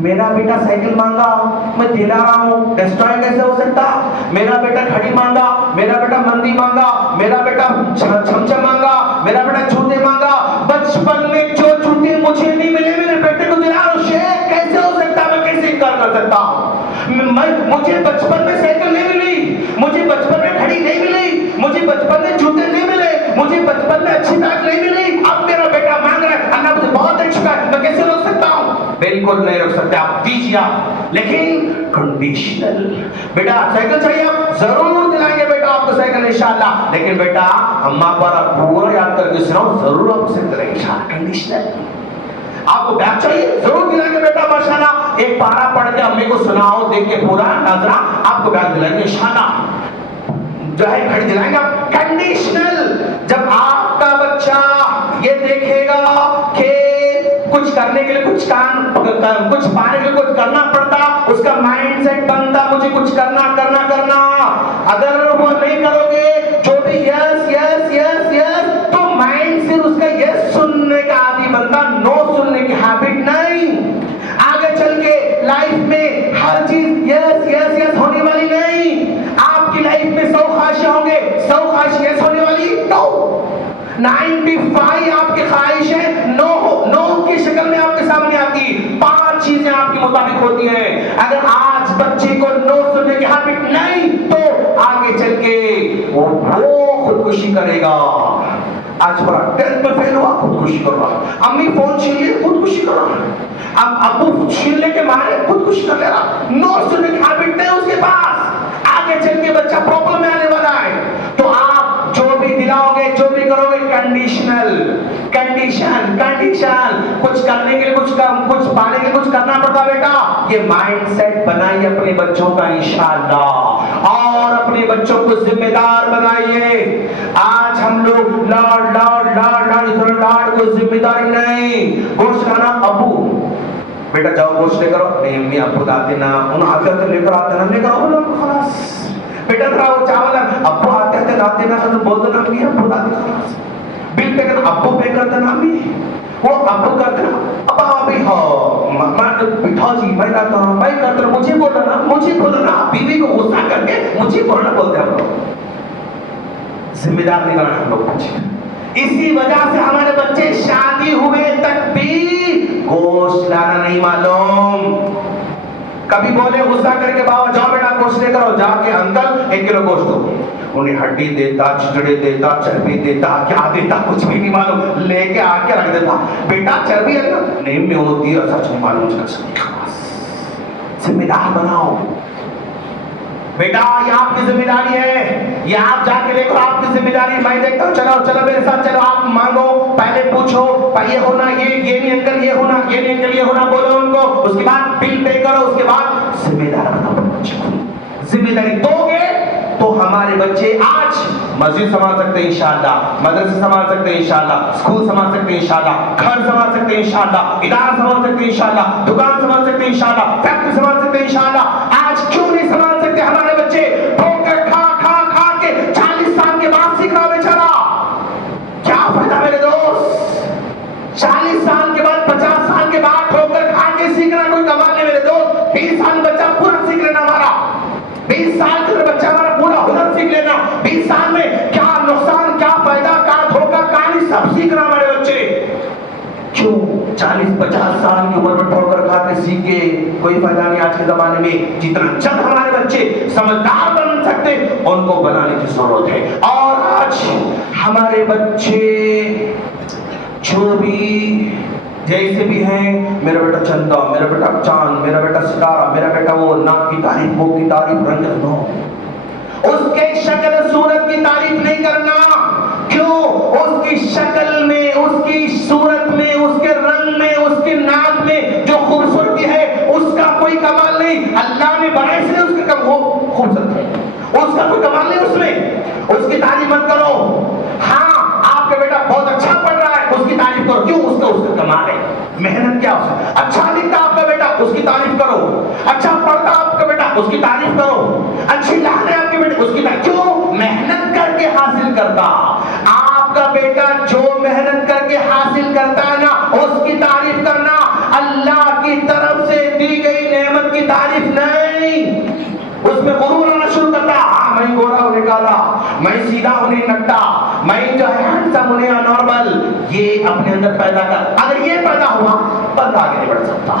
मेरा बेटा साइकिल मांगा मैं दिला रहा हूँ, डिस्ट्रॉय कैसे हो सकता? मेरा बेटा घड़ी मांगा, मेरा बेटा मंदी मांगा, मेरा बेटा छमछम मांगा, मेरा बेटा जूते मांगा, बचपन में जो जूते मुझे नहीं मिले मेरे बेटे को दिला रहा हूँ। शेख कैसे हो सकता? मैं कैसे इनकार कर सकता हूँ? मुझे बचपन में साइकिल नहीं मिली, मुझे बचपन में घड़ी नहीं मिली, मुझे बचपन में जूते नहीं मिले, मुझे बचपन में अच्छी बैग नहीं मिली, अब मेरा बेटा मांग रहा है, अल्लाह मुझे बहुत दे चुका है, मैं कैसे रोक सकता हूँ? बिल्कुल नहीं रोक सकते आप, दीजिए, लेकिन कंडीशनल। बेटा साइकिल चाहिए आप जरूर दिलाएंगे बेटा आपको साइकिल इंशाल्लाह, लेकिन बेटा अम्मा पर पूरा याद करके सुनाओ, जरूर आपको साइकिल दिलाएंगे इंशाल्लाह। कंडीशनल। आपको बैग चाहिए जरूर दिलाएंगे बेटा माशाल्लाह, एक पारा पढ़ के अम्मी को सुनाओ, देख के पूरा नजरा, आपको बैग दिलाएंगे इंशाल्लाह, जो है घड़ी दिलाएंगे। कंडीशनल। जब आपका बच्चा ये देखेगा कि कुछ करने के लिए कुछ पाने के लिए कुछ करना पड़ता, उसका माइंडसेट बनता मुझे कुछ करना। अगर वो नहीं करोगे जो भी यस तो माइंड से उसका यस सुनने का आदी बनता, नो सुनने की हैबिट नहीं। आगे चल के लाइफ में हर चीज यस होने वाली नहीं। आपकी लाइफ में 100 ख्वाहिशें होंगे, 100 ख्वाहिश यस होने वाली नो। 95 आपकी ख्वाहिशें नो की शक्ल में आपके सामने आती, 5 चीजें आपके मुताबिक होती हैं। अगर आज बच्चे को नो सुनने की हैबिट नहीं तो आगे चल के वो खुदकुशी करेगा, आज पढ़ा 10th में फेल हुआ, खुदकुशी कर रहा है। अम्मी फोन छीन लिए, खुदकुशी कर रहा है। अब अब्बू छीनने के मारे खुदकुशी कर ले रहा। नोट्स सुनने की हैबिट नहीं उसके पास, आगे चल के बच्चा प्रॉब्लम में आने वाला है। तो आप जो भी दिलाओगे, जो भी करोगे, कंडीशनल, कंडीशन, कंडीशन, कुछ करने के लिए कुछ पाने के लिए कुछ करना पड़ता बेटा। ये माइंडसेट बनाइए अपने बच्चों का इंशाअल्लाह, और अपने बच्चों को जिम्मेदार बनाइए। आज हम लोग लाड लाड लाड लाड इतना लाड को जिम्मेदारी नहीं। गोश्त खाना, अब्बू बेटा जाओ गोश्त लेकर आओ, नहीं अम्मी अब्बू आते ना, उन आते तो लेकर आते ना, लेकर आओ ना, खलास। बेटा जरा वो चावल अब्बू आते थे लाते ना, तो बोल दो ना अम्मी अब्बू आते, खलास। बिल पे करना अब्बू पे करते ना, अम्मी वो अब्बू करते ना, अब अभी हाँ मैं बिठा जी मैं लाता हूँ, मैं करता हूँ, मुझे बोलना, मुझे बोलना। बीवी को गुस्सा करके मुझे बोलना बोलते हैं हम लोग। जिम्मेदार नहीं बना हम लोग बच्चे। इसी वजह से हमारे बच्चे शादी हुए तक भी गोश्त लाना नहीं मालूम। कभी बोले गुस्सा करके बाबा जाओ बेटा गोश्त लेकर आओ, जाके अंकल 1 किलो गोश्त दो। उन्हें हड्डी देता, चिचड़े देता, चर्बी देता, क्या देता कुछ भी नहीं मालूम, लेके आके रख देता। बेटा चर्बी है ना, नहीं में होती है, सच नहीं मालूम उसका। जिम्मेदार बनाओ बेटा, ये आपकी जिम्मेदारी है, ये आप जाके देखो, आपकी जिम्मेदारी। मैं देखता हूँ, चलो चलो मेरे साथ चलो, आप मांगो, पहले पूछो ये होना, ये नहीं अंकल, ये होना, ये नहीं अंकल, ये होना, बोलो उनको। उसके बाद बिल पे करो, उसके बाद जिम्मेदार बनाओ बच्चे को। जिम्मेदारी दोगे तो हमारे बच्चे आज मस्जिद संभाल सकते हैं इंशाअल्लाह, मदरसे संभाल सकते हैं इंशाअल्लाह, स्कूल संभाल सकते हैं इंशाअल्लाह, घर संभाल सकते हैं इंशाअल्लाह, इदारा संभाल सकते हैं इंशाअल्लाह, दुकान संभाल सकते हैं इंशाअल्लाह, फैक्ट्री संभाल सकते हैं इंशाअल्लाह। आज क्यों नहीं संभाल सकते हमारे बच्चे? ठोकर खा खा खा के 40 साल के बाद सीख रहा बेचारा, क्या फायदा मेरे दोस्त? 40 साल के बाद, 50 साल के बाद ठोकर खा के सीखना कोई कमाल नहीं मेरे दोस्त। 20 साल बच्चा पूरा सीख लेना हमारा, 20 साल के बच्चा हमारा पूरा हुनर सीख लेना। 20 साल में क्या नुकसान, क्या फायदा, क्या धोखा, कहानी सब सीखना हमारे बच्चे। क्यों 40-50 साल की उम्र में ठोकर खा के सीखे, कोई फायदा नहीं। आज के जमाने में जितना जल्द हमारे बच्चे समझदार बन सकते, उनको बनाने की जरूरत है। और आज हमारे बच्चे जो भी जैसे भी हैं, मेरा बेटा चंदा, मेरा बेटा चांद, मेरा बेटा सितारा, मेरा बेटा वो नाक की तारीफ, मुंह की तारीफ, रंग नो, उसके शक्ल सूरत की तारीफ नहीं करना। क्यों? उसकी शक्ल में, उसकी सूरत में, उसके रंग में, उसके नाक में जो खूबसूरती है, उसका कोई कमाल नहीं। अल्लाह ने बनाए से उसका खूबसूरत है, उसका कोई कमाल नहीं उसमें। उसकी तारीफ मत करो। हाँ, आपका बेटा बहुत अच्छा पढ़ रहा है, उसकी तारीफ करो। क्यों? उसका कमाल है, मेहनत क्या उसका। अच्छा लिखता आपका बेटा, उसकी तारीफ करो। अच्छा पढ़ता आपका बेटा, उसकी तारीफ करो। अच्छी लाने आपके बेटे, उसकी तारीफ। क्यों? मेहनत करके हासिल करता। आपका बेटा जो मेहनत करके हासिल करता है ना, उसकी तारीफ करना। अल्लाह की तरफ से दी गई नेमत की तारीफ नहीं। उसमें गुरूर आना शुरू करता, हाँ मैं गोरा होने काला, मैं सीधा होने नट्टा, मैं जो है हैंडसम होने नॉर्मल, ये अपने अंदर पैदा कर। अगर ये पैदा हुआ, बंदा आगे नहीं बढ़ सकता,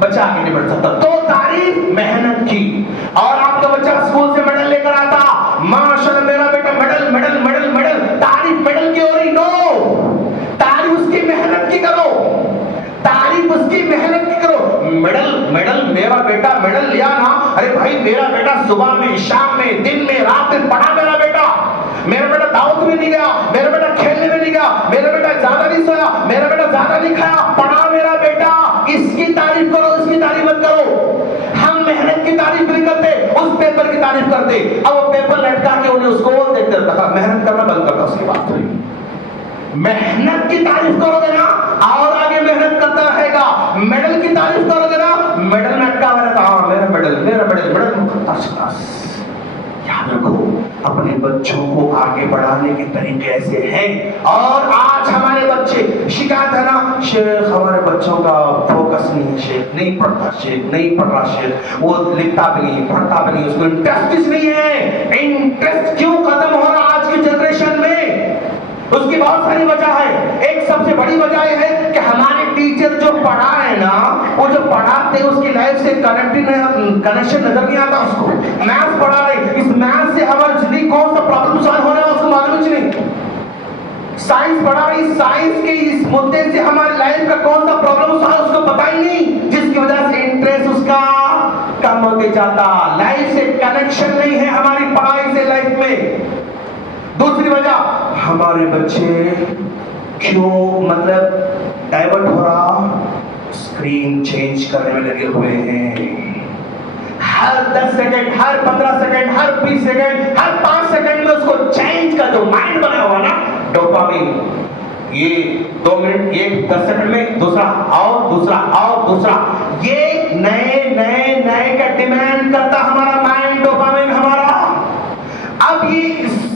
बच्चा आगे नहीं बढ़ सकता। तो तारीफ मेहनत की। और आपका बच्चा स्कूल से मेडल लेकर आता, माशाल्लाह मेरा बेटा मेडल मेडल मेडल मेडल, तारीफ मेडल की हो रही? नो, तारीफ उसकी मेहनत की करो, तारीफ उसकी मेहनत की करो। मेडल मेडल, मेरा बेटा मेडल लिया ना, अरे भाई मेरा बेटा सुबह में, शाम में, दिन में, रात में पढ़ा मेरा बेटा दावत में नहीं गया, मेरा बेटा खेलने में नहीं गया, मेरा बेटा ज्यादा नहीं सोया, मेरा बेटा ज्यादा नहीं खाया, पढ़ा मेरा बेटा। इसकी तारीफ करो, इसकी तारीफ मत करो। हम मेहनत की तारीफ नहीं करते, उस पेपर की तारीफ करते। अब वो पेपर लटका के उन्हें उसको देखते रहता, मेहनत करना बंद करता। उसकी बात मेहनत की तारीफ करोगे ना, और आगे मेहनत करता रहेगा। मेडल की तारीफ करोगे ना, मेडल में अटका रहता, हाँ मेरा मेडल मेरा मेडल मेडल करता चला। याद रखो, अपने बच्चों को आगे बढ़ाने के तरीके ऐसे हैं। और आज हमारे बच्चे शिकायत है ना, शेख हमारे बच्चों का फोकस नहीं है, शेख नहीं पढ़ता, शेख नहीं पढ़ रहा, शेख वो लिखता भी नहीं, पढ़ता भी नहीं, उसको इंटरेस्ट नहीं है। इंटरेस्ट क्यों खत्म हो रहा आज की जनरेशन में? उसकी बहुत सारी वजह है। एक सबसे बड़ी वजह यह है कि हमारे टीचर जो पढ़ाए ना, वो जो पढ़ाते उसकी लाइफ से कनेक्शन नजर नहीं आता उसको। मैथ्स पढ़ा रहे, इस मैथ्स से हमारी जिंदगी कौन सा प्रॉब्लम सॉल्व हो रहा है उसको मालूम ही नहीं। साइंस पढ़ा रही, साइंस के इस मुद्दे से हमारी लाइफ का कौन सा प्रॉब्लम था उसको पता ही नहीं, जिसकी वजह से इंटरेस्ट उसका कम होते जाता, लाइफ से कनेक्शन नहीं है हमारी पढ़ाई से लाइफ में। दूसरी वजह हमारे बच्चे क्यों मतलब डाइवर्ट हो रहा, स्क्रीन चेंज करने में लगे हुए हैं। हर 10 सेकंड, हर 15 सेकंड, हर 20 सेकंड, हर 5 सेकंड में उसको चेंज का जो माइंड बना हुआ ना डोपामिन, ये 2 मिनट, ये 10 सेकंड में दूसरा और दूसरा और दूसरा, ये नए नए नए का डिमांड करता हमारा माइंड, डोपामिन हमारा। अब ये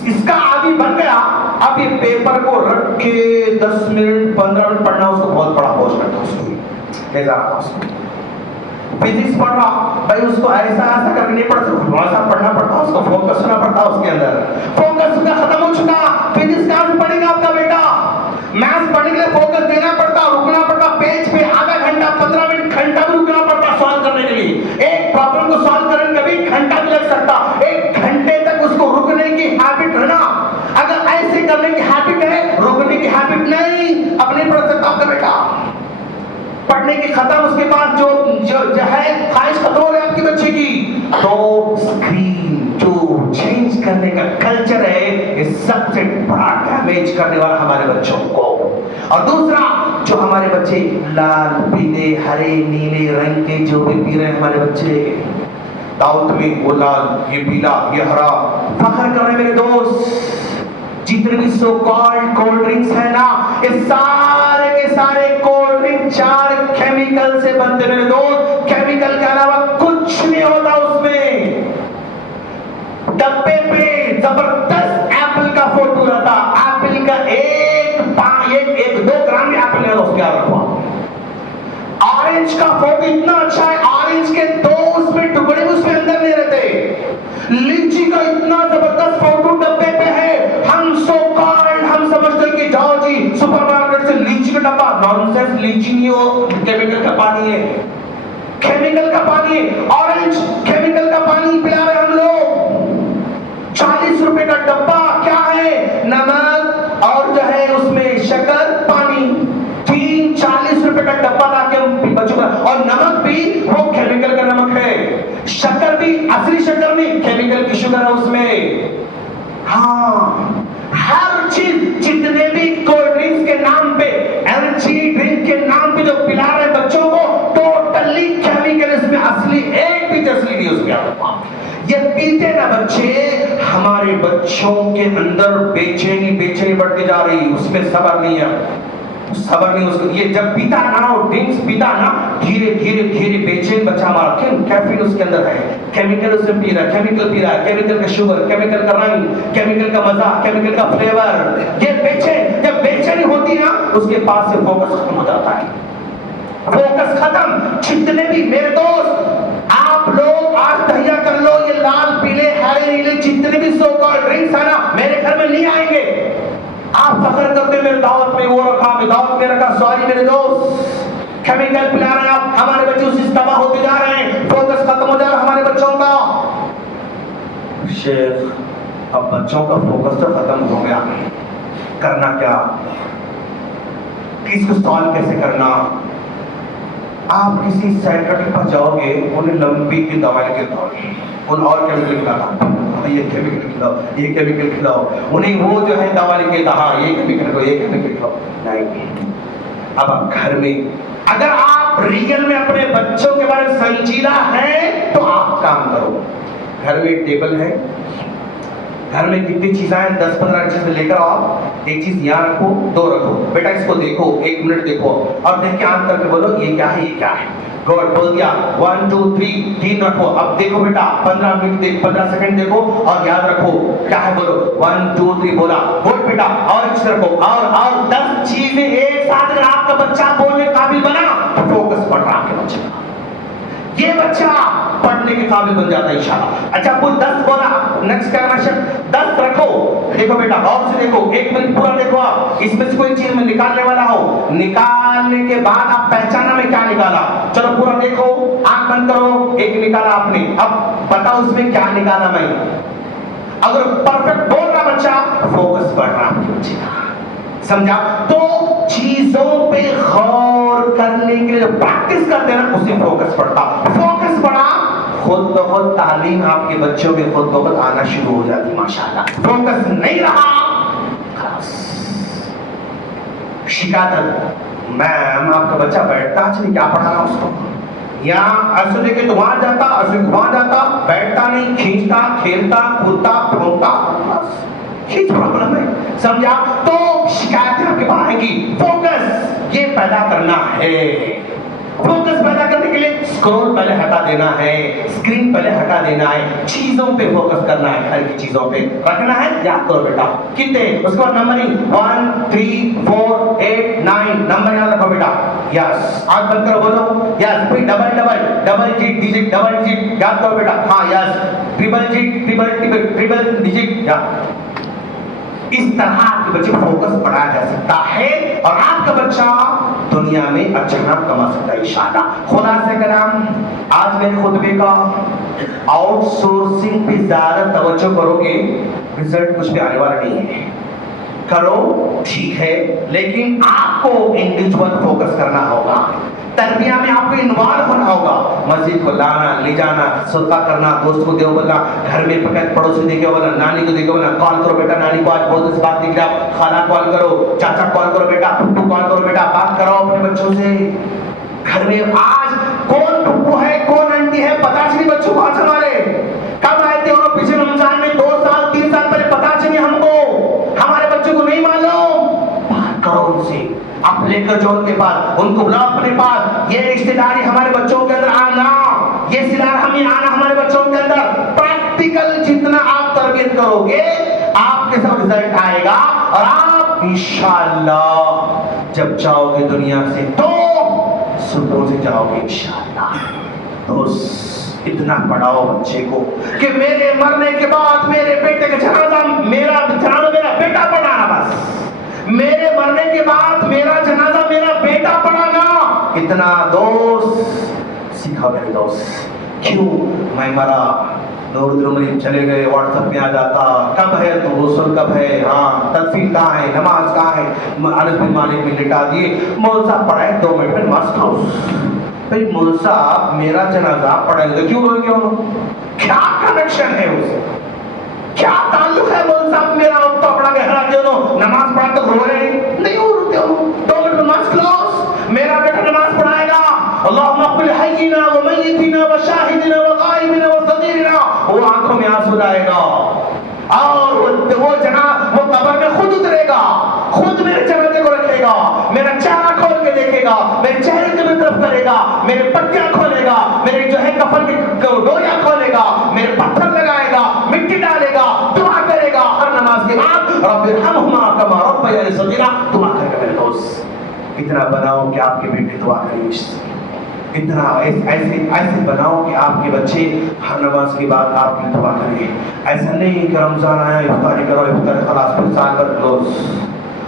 इसका आदि बन गया। अब ये पेपर को रख के 10 मिनट 15 मिनट पढ़ना उसको बहुत बड़ा बोझ लगता, उसको ले जा रहा था। उसको फिजिक्स पढ़ रहा भाई, उसको ऐसा ऐसा करके नहीं पढ़ सकता, ऐसा पढ़ना पड़ता, उसको फोकस करना पड़ता, उसके अंदर फोकस उसका खत्म हो चुका। फिजिक्स कहां से पढ़ेगा आपका बेटा? मैथ्स पढ़ने के लिए फोकस देना पड़ता, रुकना पड़ता, पेज पे आधा घंटा 15 मिनट घंटा भी रुकना पड़ता सॉल्व करने के लिए। एक प्रॉब्लम को सॉल्व करने में कभी घंटा भी लग सकता, 1 घंटे तक उसको रुकने की हैबिट रहना। अगर ऐसे करने की हैबिट है, रुकने की हैबिट नहीं, अब नहीं पढ़ सकता आपका बेटा। पढ़ने की खत्म, उसके पास जो है ख्वाहिश खत्म हो रही है आपकी बच्चे की। तो स्क्रीन जो चेंज करने का कल्चर है, ये सबसे बड़ा डैमेज करने वाला हमारे बच्चों को। और दूसरा, जो हमारे बच्चे लाल पीले हरे नीले रंग के जो भी पी रहे हैं हमारे बच्चे, दाऊद में वो लाल ये पीला ये हरा, फखर कर रहे हैं मेरे दोस्त। जितने भी सो कॉल्ड कोल्ड ड्रिंक्स है ना, ये सारे के सारे कोल्ड ड्रिंक 4 केमिकल से बनते मेरे दोस्त। केमिकल के अलावा कुछ नहीं होता उसमें। डब्बे पे जबरदस्त एप्पल का फोटो रहता, एप्पल का एक 2 ग्राम एप्पल है उसके रखवा। ऑरेंज का फोटो इतना अच्छा है, ऑरेंज के 2 उसमें टुकड़े उसमें अंदर नहीं रहते। लीची का इतना जबरदस्त फोटो डब्बे पे है। हम समझते हैं कि जाओ जी सुपरमार्केट से लीची का डब्बा, नॉनसेंस, लीची नहीं हो, केमिकल का पानी है, केमिकल का पानी है। ऑरेंज केमिकल का पानी पिला रहे हम लोग। 40 रुपए का डब्बा क्या है, नमक और जो है उसमें शक्कर पानी, 40 रुपए का डब्बा लाके हम बच्चों का। और नमक भी वो केमिकल का नमक है, शक्कर भी असली शक्कर नहीं, केमिकल की शुगर है उसमें। हाँ, हर चीज, जितने भी कोल्ड ड्रिंक्स के नाम पे, एनर्जी ड्रिंक के नाम पे जो पिला रहे बच्चों को, टोटली केमिकल इसमें, असली एक भी असली नहीं उसमें। ये पीते ना बच्चे, हमारे बच्चों के अंदर बेचैनी बढ़ती जा रही, उसमें सब्र नहीं है, सबर नहीं उसको। ये जब पीता ना वो ड्रिंक्स पीता ना, धीरे धीरे धीरे बेचैन बच्चा हमारा, क्यों? कैफीन उसके अंदर है, केमिकल उससे पी रहा है, केमिकल का शुगर, केमिकल का रंग, केमिकल का मजा, केमिकल का फ्लेवर। ये बेचैन, जब बेचैनी होती है ना, उसके पास से फोकस खत्म हो जाता है, फोकस खत्म। जितने भी मेरे दोस्त आप लोग आज तैया कर लो, ये लाल पीले हरे नीले जितने भी सो कॉल्ड ड्रिंक्स है ना, मेरे घर में नहीं आएंगे। आप फख्र करते मेरे दावत में वो रखा, मैं दावत में रखा, सॉरी मेरे दोस्त, केमिकल पिला रहे हैं आप, हमारे बच्चे उसी से तबाह होते जा रहे हैं, फोकस खत्म हो जा रहा है हमारे बच्चों का। शेख, अब बच्चों का फोकस तो खत्म हो गया, करना क्या, किसको सॉल्व कैसे करना? आप किसी साइकियाट्रिस्ट पर जाओगे, उन्हें लंबी की दवाई के दौरान उन और केमिकल खिलाता, ये केमिकल खिलाओ, ये केमिकल खिलाओ, उन्हें वो जो है दवा लिखे था, हाँ ये केमिकल को, ये केमिकल खिलाओ। नहीं, अब आप घर में, अगर आप रियल में अपने बच्चों के बारे में संजीदा हैं तो आप काम करो। घर में टेबल है, घर में कितनी चीजें हैं, 10-15 चीजें लेकर आओ, एक चीज यहाँ रखो, 2 रखो, बेटा इसको देखो, 1 मिनट देखो, और देख के आंख करके बोलो ये क्या है, ये क्या है। गॉड बोल दिया 1 2 3 रखो, अब देखो बेटा 15 मिनट देख, 15 सेकंड देखो और याद रखो क्या है, बोलो 1 2 3 बोला, गुड बेटा, और एक चीज रखो, और 10 चीजें एक साथ। अगर आपका बच्चा बोलने काबिल बना तो फोकस बढ़ रहा आपके बच्चे का, ये बच्चा पढ़ने के काबिल बन जाता है इंशाल्लाह। अच्छा कोई 10 बोला, नेक्स्ट क्या करना, 10 रखो, देखो बेटा और से देखो, 1 मिनट पूरा देखो, आप इसमें से कोई चीज में निकालने वाला हो, निकालने के बाद आप पहचाना में क्या निकाला, चलो पूरा देखो, आंख बंद करो, एक निकाला आपने, अब बताओ उसमें क्या निकाला मैं। अगर परफेक्ट बोल रहा बच्चा, फोकस बढ़ रहा आपके बच्चे का, समझा? तो चीजों पे गौर करने के लिए प्रैक्टिस करते हैं ना, उसी फोकस पड़ता। फोकस पड़ा, खुद ब खुद तालीम आपके बच्चों में खुद ब खुद आना शुरू हो जाती माशाल्लाह। फोकस नहीं रहा, खलास शिकायत, मैम आपका बच्चा बैठता आज नहीं, क्या पढ़ाना उसको, या ऐसे लेके तो वहां जाता, ऐसे वहां जाता, बैठता नहीं, खींचता, खेलता, कूदता, घूमता, ये प्रॉब्लम है, समझा? तो शिकायतें आपके पास आएंगी। फोकस ये पैदा करना है, फोकस पैदा करने के लिए स्क्रॉल पहले हटा देना है, स्क्रीन पहले हटा देना है, चीजों पे फोकस करना है, घर की चीजों पे रखना है। याद करो बेटा, कितने, उसके बाद नंबरिंग 1 3 4 8 9 नंबर याद रखो बेटा। यस, आंख बंद करो, बोलो यस। फिर डबल डिजिट याद करो बेटा। हाँ यस, ट्रिपल डिजिट याद। इस तरह आपके बच्चे को फोकस बढ़ाया जा सकता है और आपका बच्चा दुनिया में अच्छा नाम कमा सकता है इंशाअल्लाह। खुलासा कलाम, आज मेरे खुतबे का आउटसोर्सिंग पे ज्यादा तवज्जो करोगे, रिजल्ट कुछ भी आने वाला नहीं है। करो ठीक है, लेकिन आपको इंडिविजुअल फोकस करना होगा। तरबिया में आपको इन्वॉल्व होना होगा, मस्जिद को लाना, ले जाना, सदका करना, दोस्त को देओ बोलना, घर में पकड़ पड़ोसी देखे बोलना, नानी को देखे बोलना, कॉल करो बेटा नानी को, आज बहुत इस बात दिख रहा, खाना कॉल करो, चाचा कॉल करो बेटा, फुप्पू कॉल करो बेटा, बात करो अपने बच्चों से। घर में आज कौन फुप्पू है कौन आंटी है पता नहीं बच्चों को, आज हमारे कब आए थे और पिछले रमजान में 2 साल 3 साल पहले, पता नहीं हमको, हमारे बच्चों को नहीं मालूम। बात करो उनसे, आप लेकर जाओ उनके पास, उनको बुलाओ अपने पास। ये रिश्तेदारी हमारे बच्चों के अंदर आना, ये सिलार हमें आना हमारे बच्चों के अंदर। प्रैक्टिकल जितना आप तरबियत करोगे आपके सब रिजल्ट आएगा और आप इंशाअल्लाह जब जाओगे दुनिया से तो सुकून से जाओगे इंशाअल्लाह। दोस्त इतना पढ़ाओ बच्चे को कि मेरे मरने के बाद मेरे बेटे का जनाजा मेरा बेटा पढ़ाना, बस मेरे मरने के बाद मेरा जनाजा मेरा बेटा पढ़ाना। इतना दोस्त सीखा मेरे दोस्त। क्यों मैं मरा, नूर चले गए, व्हाट्सएप में आ जाता, कब है तो गुस्ल कब है, हाँ तकफीर कहाँ है, नमाज कहाँ है, अनस बिन मालिक में लिटा दिए, मौलवी साहब पढ़ाए 2 मिनट में नमाज खाओ। भाई मौलवी साहब मेरा जनाजा पढ़ेंगे क्यों रोएंगे, क्या कनेक्शन है उससे, क्या ताल्लुक है मौलवी साहब मेरा तो बड़ा गहरा क्यों नमाज पढ़ा तो रो रहे नहीं रोते हो, 2 मिनट नमाज क्लोज, मेरा बेटा नमाज पढ़ाएगा। अल्लाहुम्मा क़ुल हय्यिना व मय्यितिना व शाहिदिना व गायबिना व सगीरिना, वो आंखों में आंसू लाएगा और वो कब्र में खुद उतरेगा, खुद मेरे जनाजे को रखेगा, मेरा चेहरा खोल के देखेगा, मेरे चेहरे की तरफ करेगा, मेरे पट्टियां खोलेगा, मेरे जो है कफन की डोरियां खोलेगा, मेरे पत्थर लगाएगा, मिट्टी डालेगा, दुआ करेगा हर नमाज के बाद, रब्बिरहमहुमा कमा रब्बयानी सगीरा, दुआ करेगा मेरे दोस्त। इतना बनाओ कि आपके बेटे दुआ करें, इतना ऐसे बनाओ कि आपके बच्चे हर नमाज के बाद आपकी दुआ करें। ऐसा नहीं कि रमजान आया इफ्तारी करो, इफ्तारी खलास फिर साल भर क्लोज।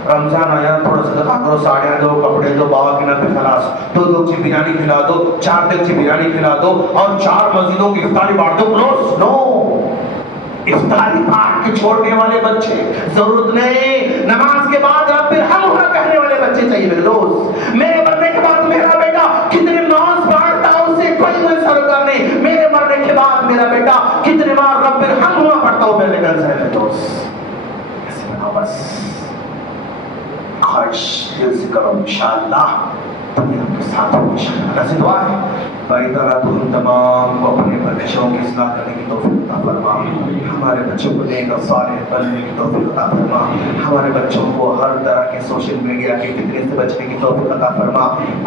रमजान आया थोड़ा सदका करो, साड़ियाँ दो, कपड़े दो, बाबा के नाम पे खलास, 2 देगची बिरयानी खिला दो, 4 देगची बिरयानी खिला दो और 4 मस्जिदों की इफ्तारी बांट दो, क्लोज। नो, इफ्तारी बांट के छोड़ने वाले बच्चे जरूरत नहीं, नमाज के बाद रब्बिरहमहुमा कहने वाले बच्चे चाहिए मेरे दोस्त। मेरे मरने के बाद मेरा बेटा कितने नमाज पढ़ता उससे कोई सरोकार नहीं, मेरे मरने के बाद मेरा बेटा कितने बार रब्बिरहमहुमा पढ़ता हूं मेरे मेरे दोस्त। ऐसे बनाओ बस, ख्वाहिश दिल से करो इंशाअल्लाह दुनिया के साथ हो इंशाअल्लाह। ऐसी दुआ है भाई ताला तुम तमाम को अपने बच्चों की इस्लाह करने की तौफीक अता फरमा, हमारे बच्चों को नेक और सालिह बनने की तौफीक अता फरमा, हमारे बच्चों को हर तरह के सोशल मीडिया के फितने से बचने की तौफीक अता फरमा,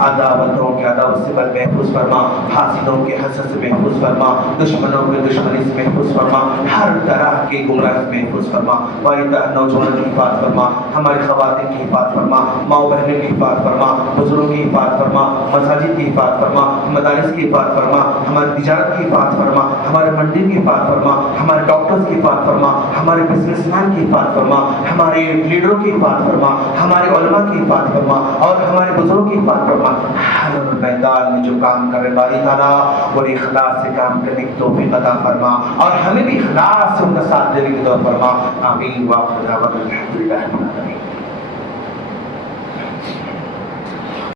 अदावतों के अदावत से महफूज फरमा, हासिदों के हसद से महफूज फरमा, दुश्मनों के दुश्मनी से महफूज फरमा, हर तरह के गुमराह से महफूज फरमा। वालिदा नौजवानों की हिफाजत फरमा, हमारी ख़वातीन की हिफाजत फरमा, माओ बहनों की हिफाजत फरमा, बुजुर्गों की हिफाजत फरमा, मसाजिद की हिफाजत फरमा, मदारिस की हिफाजत फरमा, हमारी तिजारत की हिफाजत फरमा, हमारे मंडी की हिफाजत फरमा, हमारे डॉक्टर्स की हिफाजत फरमा, हमारे बिजनेसमैन की हिफाजत फरमा, हमारे लीडरों की हिफाजत फरमा, हमारे उलमा की हिफाजत फरमा और हमारे बुजुर्गों की हिफाजत फरमा। हर मैदान में जो काम कर रहे बारी ताला और इखलास से काम करने की तौफीक अता फरमा और हमें भी इखलास से उनका साथ देने की तौफीक फरमा। आमीन। वाखिर दावाना अल्हम्दुलिल्लाह।